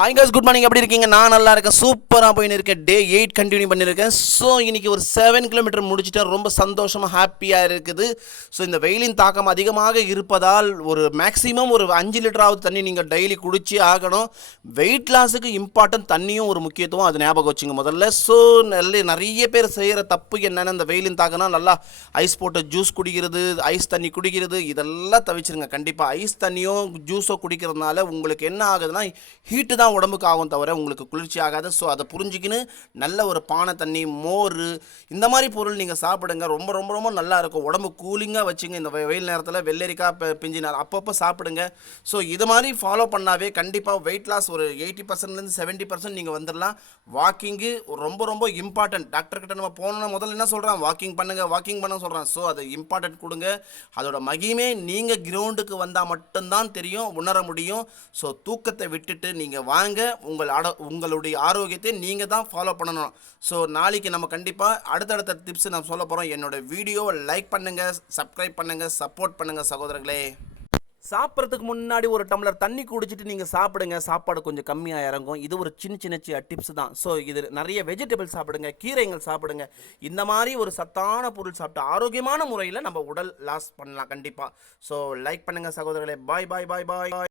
Hi guys, good morning. எப்படி இருக்கீங்க? நான் நல்லா இருக்கேன், சூப்பராக போயின்னு இருக்கேன். டே 8 கண்டினியூ பண்ணியிருக்கேன். ஸோ இன்றைக்கி ஒரு 7 கிலோமீட்டர் முடிச்சுட்டேன். ரொம்ப சந்தோஷமாக ஹாப்பியாக இருக்குது. ஸோ இந்த வெயிலின் தாக்கம் அதிகமாக இருப்பதால் ஒரு மேக்ஸிமம் ஒரு 5 லிட்டராவது தண்ணி நீங்கள் டெய்லி குடிச்சு ஆகணும். வெயிட் லாஸுக்கு இம்பார்ட்டன்ட் தண்ணியும் ஒரு முக்கியத்துவம், அது ஞாபகம் வச்சுங்க முதல்ல. ஸோ நிறைய பேர் செய்கிற தப்பு என்னென்னா, இந்த வெயிலின் தாக்கம்னா நல்லா ஐஸ் போட்டு ஜூஸ் குடிக்கிறது, ஐஸ் தண்ணி குடிக்கிறது, இதெல்லாம் தவிச்சிருங்க. கண்டிப்பாக ஐஸ் தண்ணியோ ஜூஸோ குடிக்கிறதுனால உங்களுக்கு என்ன ஆகுதுன்னா, ஹீட்டு தான் உடம்புக்கு ஆகும் தவிர உங்களுக்கு குளிர்ச்சி ஆகாது. ஸோ அதை புரிஞ்சுக்கின்னு நல்ல ஒரு பானை தண்ணி, மோர், இந்த மாதிரி பொருள் நீங்கள் சாப்பிடுங்க. ரொம்ப ரொம்ப ரொம்ப நல்லா இருக்கும். உடம்பு கூலிங்காக வச்சுங்க. இந்த வெயில் நேரத்தில் வெள்ளரிக்காய் பிஞ்சு நேரம் அப்பப்போ சாப்பிடுங்க. ஸோ இது மாதிரி ஃபாலோ பண்ணாவே கண்டிப்பாக வெயிட் லாஸ் ஒரு 80%லேருந்து 70% நீங்கள் வந்துடலாம். வாக்கிங்கு ரொம்ப ரொம்ப இம்பார்ட்டன்ட். டாக்டர்கிட்ட நம்ம போனோன்னா முதல்ல என்ன சொல்கிறான், வாக்கிங் பண்ண சொல்கிறான். ஸோ அதை இம்பார்ட்டன்ட் கொடுங்க. அதோட மகிமே நீங்கள் கிரவுண்டுக்கு வந்தால் மட்டும்தான் தெரியும், உணர முடியும். ஸோ தூக்கத்தை விட்டுட்டு நீங்கள் வாங்க. உங்களுடைய ஆரோக்கியத்தை நீங்கள் தான் ஃபாலோ பண்ணணும். ஸோ நாளைக்கு நம்ம கண்டிப்பாக அடுத்தடுத்த டிப்ஸ் நான் சொல்ல போகிறோம். என்னோடய வீடியோவை லைக் பண்ணுங்கள், சப்ஸ்கிரைப் பண்ணுங்கள், சப்போர்ட் பண்ணுங்கள் சகோதரர்களே. சாப்பிட்றதுக்கு முன்னாடி ஒரு டம்ளர் தண்ணி குடிச்சிட்டு நீங்கள் சாப்பிடுங்க. சாப்பாடு கொஞ்சம் கம்மியாக இறங்கும். இது ஒரு சின்ன டிப்ஸ் தான். ஸோ இது நிறைய வெஜிடபிள் சாப்பிடுங்க, கீரைகள் சாப்பிடுங்க. இந்த மாதிரி ஒரு சத்தான பொருள் சாப்பிட்டு ஆரோக்கியமான முறையில் நம்ம உடல் லாஸ் பண்ணலாம் கண்டிப்பாக. ஸோ லைக் பண்ணுங்கள் சகோதரர்களே. பாய் பாய் பாய் பாய்.